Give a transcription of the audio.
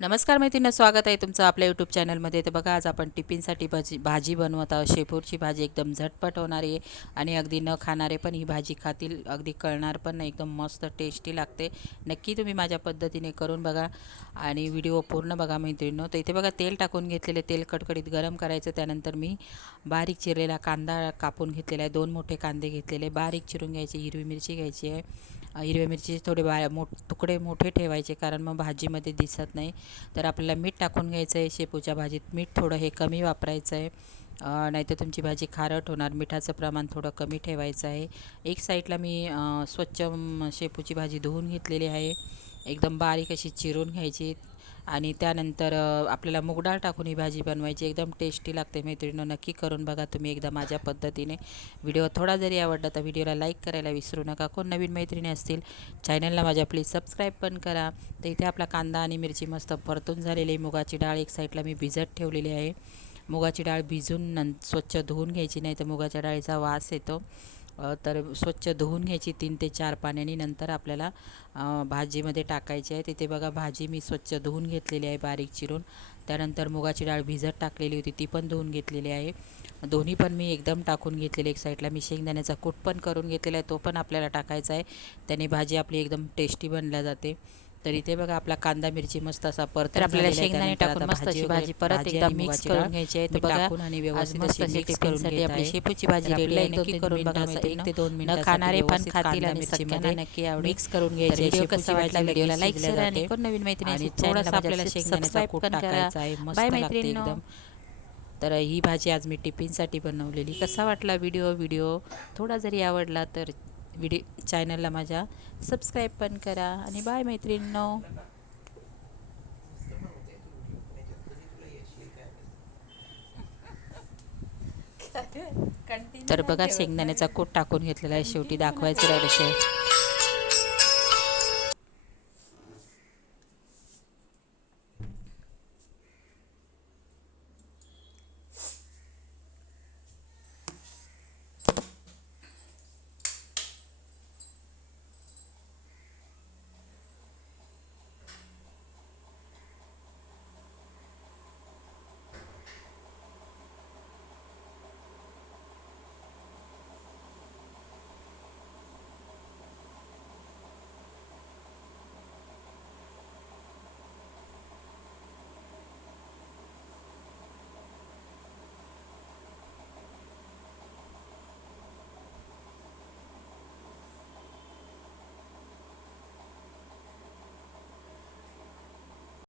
नमस्कार मैत्रिणींना स्वागत आहे तुमचं आपल्या यूट्यूब चॅनलमध्ये तर बघा आज आपण टिफिनसाठी भाजी भाजी बनवत आहोत. शेपूरची भाजी एकदम झटपट होणारी आहे आणि अगदी न खाणारे पण ही भाजी खातील. अगदी कळणार पण नाही एकदम मस्त टेस्टी लागते. नक्की तुम्ही माझ्या पद्धतीने करून बघा आणि व्हिडिओ पूर्ण बघा मैत्रिणींनो. तर इथे बघा तेल टाकून घेतलेले तेल कडकडीत गरम करायचं. त्यानंतर मी बारीक चिरलेला कांदा कापून घेतलेला आहे. दोन मोठे कांदे घेतलेले. बारीक चिरून घ्यायचे. हिरवी मिरची घ्यायची आहे. हिरव्या मिरचीचे थोडे बा मो तुकडे मोठे ठेवायचे कारण मग भाजीमध्ये दिसत नाही. तर आपल्याला मीठ टाकून घ्यायचं आहे शेपूच्या भाजीत मीठ थोडं हे कमी वापरायचं आहे नाहीतर तुमची भाजी खारट होणार मिठाचं प्रमाण थोडं कमी ठेवायचं आहे. एक साईडला मी स्वच्छ शेपूची भाजी धुवून घेतलेली आहे. एकदम बारीक अशी चिरून घ्यायची. आणि त्यानंतर आपल्याला मुगडाळ टाकून ही भाजी बनवायची. एकदम टेस्टी लागते मैत्रिणीनं. नक्की करून बघा तुम्ही एकदा माझ्या पद्धतीने. व्हिडिओ थोडा जरी आवडला तर व्हिडिओला लाईक करायला विसरू नका. कोण नवीन मैत्रिणी असतील चॅनलला माझ्या प्लीज सबस्क्राईब पण करा. तर इथे आपला कांदा आणि मिरची मस्त परतून झालेली मुगाची डाळ एक साईडला मी भिजत ठेवलेली आहे. मुगाची डाळ भिजून नं स्वच्छ धुवून घ्यायची नाही तर मुगाच्या डाळीचा वास येतो. तर स्वच्छ धुवून घ्यायची तीन ते चार पाण्याने. नंतर आपल्याला भाजीमध्ये टाकायची आहे. तिथे बघा भाजी मी स्वच्छ धुवून घेतलेली आहे बारीक चिरून. त्यानंतर मुगाची डाळ भिजत टाकलेली होती ती पण धुवून घेतलेली आहे. दोन्ही पण मी एकदम टाकून घेतलेली एक साईडला मी शेंगदाण्याचा कूट पण करून घेतलेला आहे तो पण आपल्याला टाकायचा आहे. त्याने भाजी आपली एकदम टेस्टी बनल्या जाते. तर इथे बघा आपला कांदा मिरची मस्त असा परत आपल्याला शेंगदाणे टाकून मस्त अशी भाजी परत एकदा मिक्स करून घ्यायची आहे. तर बघा आणि व्यवस्थित अशी मिक्स करून आपली. शेपूची भाजी रेडी आहे. नक्की करून बघा. एक ते दोन न मिनिटासाठी खाणारे पण खातील आणि सगळ्यांना नक्की आवडेल. मिक्स करून घ्यायची व्हिडिओ कसा वाटला व्हिडिओला लाईक करा आणि. कोण नवीन मैत्रिणी आणि थोडासा आपल्याला शेंगदाण्याचा कूट टाकायचा आहे मस्त लागते एकदम. तर ही भाजी आज मी टिफिनसाठी बनवलेली. कसा वाटला व्हिडिओ व्हिडिओ थोडा जरी आवडला तर व्हिडिओ चॅनलला माझ्या सबस्क्राईब पण करा आणि बाय मैत्रिणींनो. तर बघा शेंगदाण्याचा कूट टाकून घेतलेला आहे. शेवटी दाखवायचं राहिलं